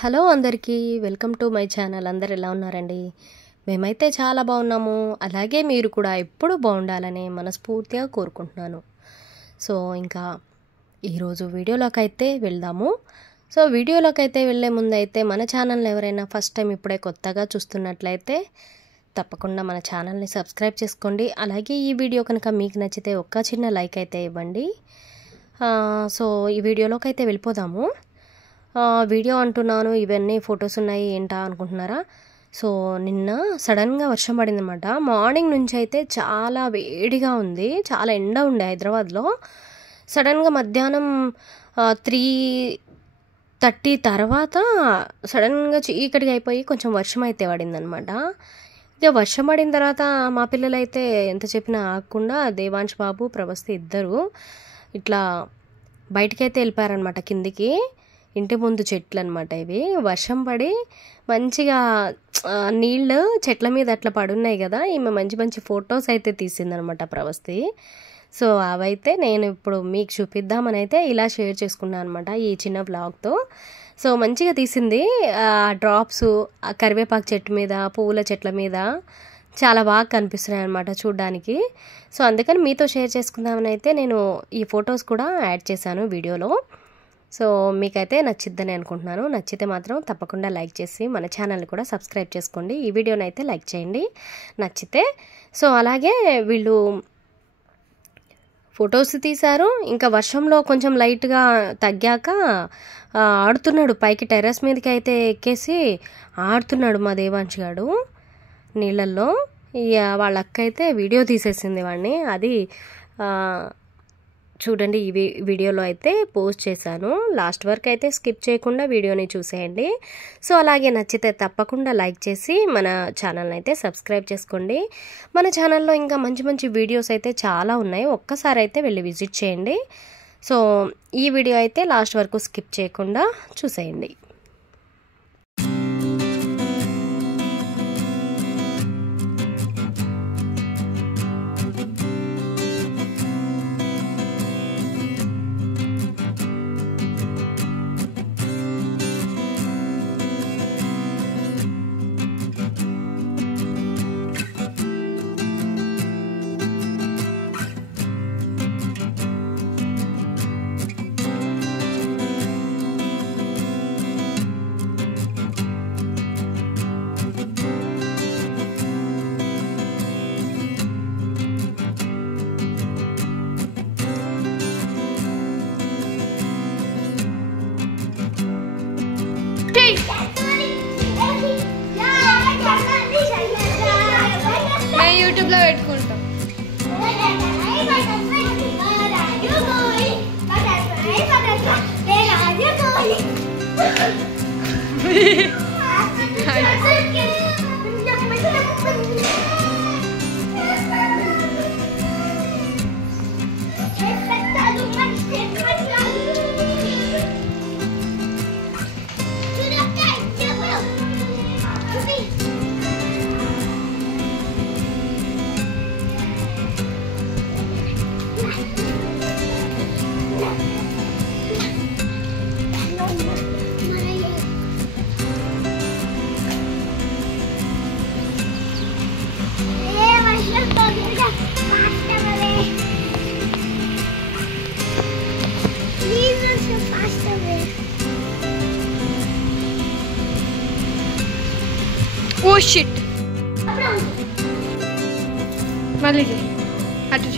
Hello అందరికీ welcome to my channel. అందరు ఎలా ఉన్నారండి? మేమైతే చాలా బాగున్నాము. అలాగే మీరు కూడా ఎప్పుడు బాగుండాలని మనస్ఫూర్తిగా కోరుకుంటున్నాను. సో ఇంకా ఈరోజు వీడియోలోకి అయితే వెళ్దాము. సో వీడియోలోకి అయితే వెళ్ళే ముందు అయితే మన ఛానల్ని ఎవరైనా ఫస్ట్ టైం ఇప్పుడే కొత్తగా చూస్తున్నట్లయితే తప్పకుండా మన ఛానల్ని సబ్స్క్రైబ్ చేసుకోండి. అలాగే ఈ వీడియో కనుక మీకు నచ్చితే ఒక్క చిన్న లైక్ అయితే ఇవ్వండి. సో ఈ వీడియోలోకి అయితే వెళ్ళిపోదాము. వీడియో అంటున్నాను, ఇవన్నీ ఫొటోస్ ఉన్నాయి ఏంటా అనుకుంటున్నారా? సో నిన్న సడన్గా వర్షం పడింది అనమాట. మార్నింగ్ నుంచి అయితే చాలా వేడిగా ఉంది, చాలా ఎండ ఉండే హైదరాబాద్లో. సడన్గా మధ్యాహ్నం 3:30 తర్వాత సడన్గా చీకటిగా అయిపోయి కొంచెం వర్షం అయితే పడిందనమాట. ఇక వర్షం పడిన తర్వాత మా పిల్లలు అయితే ఎంత చెప్పినా ఆగకుండా దేవాంశ్ బాబు ప్రభస్తి ఇద్దరు ఇట్లా బయటకైతే వెళ్ళిపోయారనమాట కిందికి. ఇంటి ముందు చెట్లు అనమాట ఇవి. వర్షం పడి మంచిగా నీళ్ళు చెట్ల మీద అట్లా పడున్నాయి కదా, ఈమె మంచి మంచి ఫొటోస్ అయితే తీసిందనమాట ప్రభస్తి. సో అవైతే నేను ఇప్పుడు మీకు చూపిద్దామని అయితే ఇలా షేర్ చేసుకున్నాను అనమాట ఈ చిన్న వ్లాగ్తో. సో మంచిగా తీసింది. డ్రాప్స్ కరివేపాకు చెట్టు మీద, పువ్వుల చెట్ల మీద చాలా బాగా కనిపిస్తున్నాయి అనమాట చూడ్డానికి. సో అందుకని మీతో షేర్ చేసుకుందామని అయితే నేను ఈ ఫొటోస్ కూడా యాడ్ చేశాను వీడియోలో. సో మీకైతే నచ్చిద్దని అనుకుంటున్నాను. నచ్చితే మాత్రం తప్పకుండా లైక్ చేసి మన ఛానల్ని కూడా సబ్స్క్రైబ్ చేసుకోండి. ఈ వీడియోని అయితే లైక్ చేయండి నచ్చితే. సో అలాగే వీళ్ళు ఫొటోస్ తీశారు. ఇంకా వర్షంలో కొంచెం లైట్గా తగ్గాక ఆడుతున్నాడు, పైకి టెర్రస్ మీదకి అయితే ఎక్కేసి ఆడుతున్నాడు మా దేవాంశ్ గాడు నీళ్ళల్లో. వాళ్ళ అక్క అయితే వీడియో తీసేసింది వాడిని. అది చూడండి, ఈ వీడియోలో అయితే పోస్ట్ చేశాను. లాస్ట్ వరకు అయితే స్కిప్ చేయకుండా వీడియోని చూసేయండి. సో అలాగే నచ్చితే తప్పకుండా లైక్ చేసి మన ఛానల్ని అయితే సబ్స్క్రైబ్ చేసుకోండి. మన ఛానల్లో ఇంకా మంచి మంచి వీడియోస్ అయితే చాలా ఉన్నాయి, ఒక్కసారి అయితే వెళ్ళి విజిట్ చేయండి. సో ఈ వీడియో అయితే లాస్ట్ వరకు స్కిప్ చేయకుండా చూసేయండి. యూట్యూబ్లో పెట్టుకుంటాం. ఓ షిట్, మళ్ళీ అటు